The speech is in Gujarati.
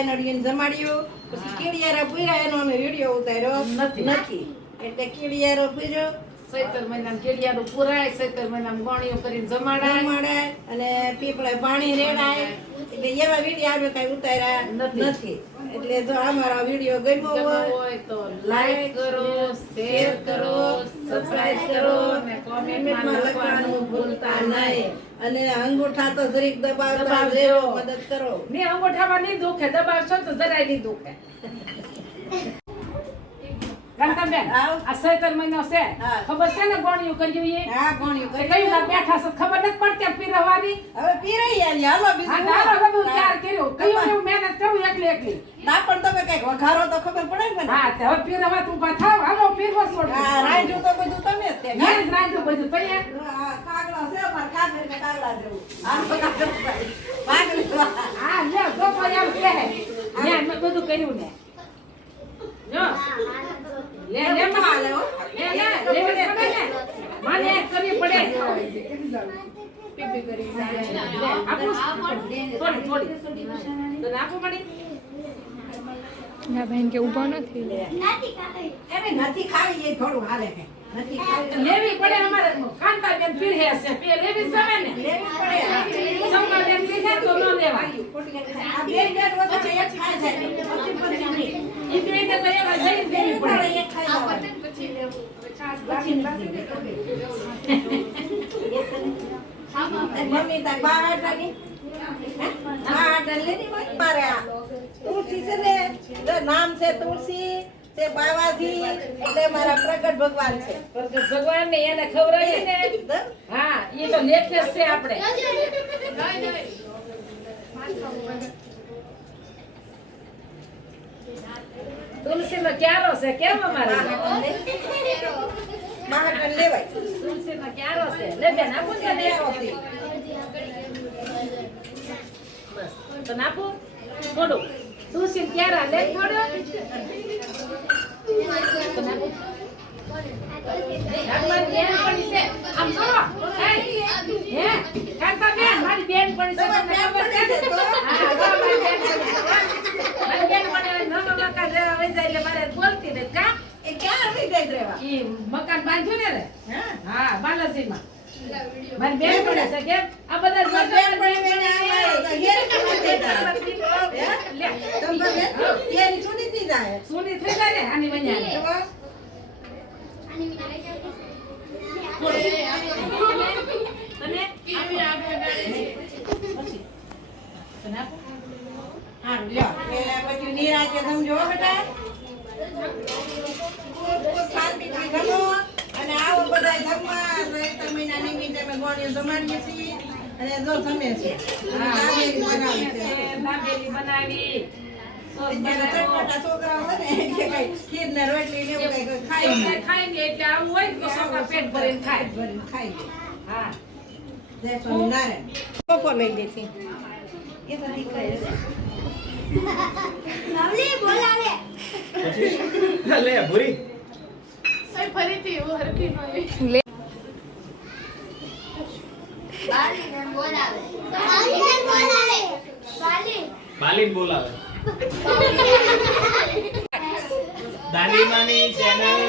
બેનડીને જમાડ્યું પછી કીડિયારા પૂર્યા એનો અમે વિડિયો ઉતાર્યો નથી એટલે કીડિયારો પૂર્યો સૈતર મહિનામાં કેડિયાનું પુરાય સૈતર મહિનામાં ગોણીઓ કરીને જમાડાય અને પીપળે પાણી રેડાય એટલે એવા વિડિયો અમે કઈ ઉતાર્યા નથી એટલે જો અમારો વિડિયો ગમ્યો હોય તો લાઈક કરો શેર કરો સબસ્ક્રાઇબ કરો અને કોમેન્ટમાં લખવાનું ભૂલતા નહીં અને અંગૂઠા તો જરીક દબાવતા રહેજો મદદ કરો ને અંગૂઠામાં નહીં દુખે દબાવશો તો જરાય નહીં દુખે કાંતાબેન આ સૈતર મહિનો છે ખબર છે ને ગોણીઓ કર્યું એ હા ગોણીઓ કઈ ના બેઠા છે ખબર નથી પડતી પીરવાની હવે પીરાઈ આલી હાલો બીજું હાલો બધું ચાર કર્યું કયું મહેનત કરું એકલી ના પણ તમે કઈક વઘારો તો ખબર પડે ને હા તે હવે પીરવા તું ઉભા થાવ હાલો પીરવો છોડ હા રાંધ્યું તો બધું તમે જ તે મેં જ રાંધ્યું બધું તઈએ હા કાગડા છે માર કાગડીને કાગડા જેવું આ બધા પાગડી હા લે ગોપો આમ કે મેં બધું કર્યું ને જો લે લે માં લે લે પડે ને મને કરવી પડે પીપી કરી આપો થોડી તો નાખો મણી ના બેન કે ઊભો નથી એમે નથી ખાવી એ થોડું હાલે છે નથી ખાવી લેવી પડે અમારે કાંતાબેન પીરહે છે પે લેવી જમે ને લેવી પડે સંગાબેન પીરહે તો ન લેવાય આ બે વચ્ચે એક ખાય છે પછી નહીં ઈ બે ને તો એવા જઈ દેવી પડે એક ખાઈ જવાનું. પછી લેવું છાસ મમ્મી તાર બહાર ટાની બહાર ટાની લેની મારે આ તુલસી છે ને જો નામ છે તુલસી તે બાવાજી એટલે મારા પ્રગટ ભગવાન છે ભગવાન ને એને ખવડાવી ને હા એ તો લેખે છે આપણે તુલસી નો ક્યારો છે કેમ અમારે બહાર ટાની લેવાય તુલસી નો ક્યારો છે લે બેન આપો ને બસ તો નાખો થોડું તુલસી ક્યારા લે થોડું આમ કરો હે કાંતાબેન મારી બેન પડી છે તમને ખબર છે હા મારી બેન પડી નનો મકાન રહેવા વઈ જાય એટલે મારે બોલતી ને કા એ ક્યાં રહી જાય રેવા ઈ મકાન બાંધ્યું ને રે હા હા બાલાજીમાં મારી બેન પડે છે કેમ આ બધા બેન પડી બેને આવા હેર કરવા દેતા લે તમે બેન એની સુની થી જાય સુની થઈ જાય ને આની વન્યા તને હા લ્યો એ પછી નિરાજે સમજો બેટા શાંતિથી જમો અને આવો બધા જમવા સૈતર મહિના નિમિત્તે અમે ગોળીઓ જમાડીએ છીએ અને જો જમે છે દાબેલી બનાવી છે દાબેલી બનાવી સોસ અત્યારે બનાવ્યો ચટપટા છોકરાઓ છે ને એટલે કઈ ખીર ને રોટલી ને એવું કઈ ખાય નહીં. ખાઈ ને એટલે આવું હોય તો છોકરા પેટ ભરીને ખાય ભરીને ખાઈ લે. હા જય સ્વામિનારાયણ. પપ્પા લઈ લેતી એ તો દીકરા લવલી બોલાવે લે ભૂરી બાલીને બોલાવે બાલીને બોલાવે બાલીન બોલાવે દાદીમાની ચેનલ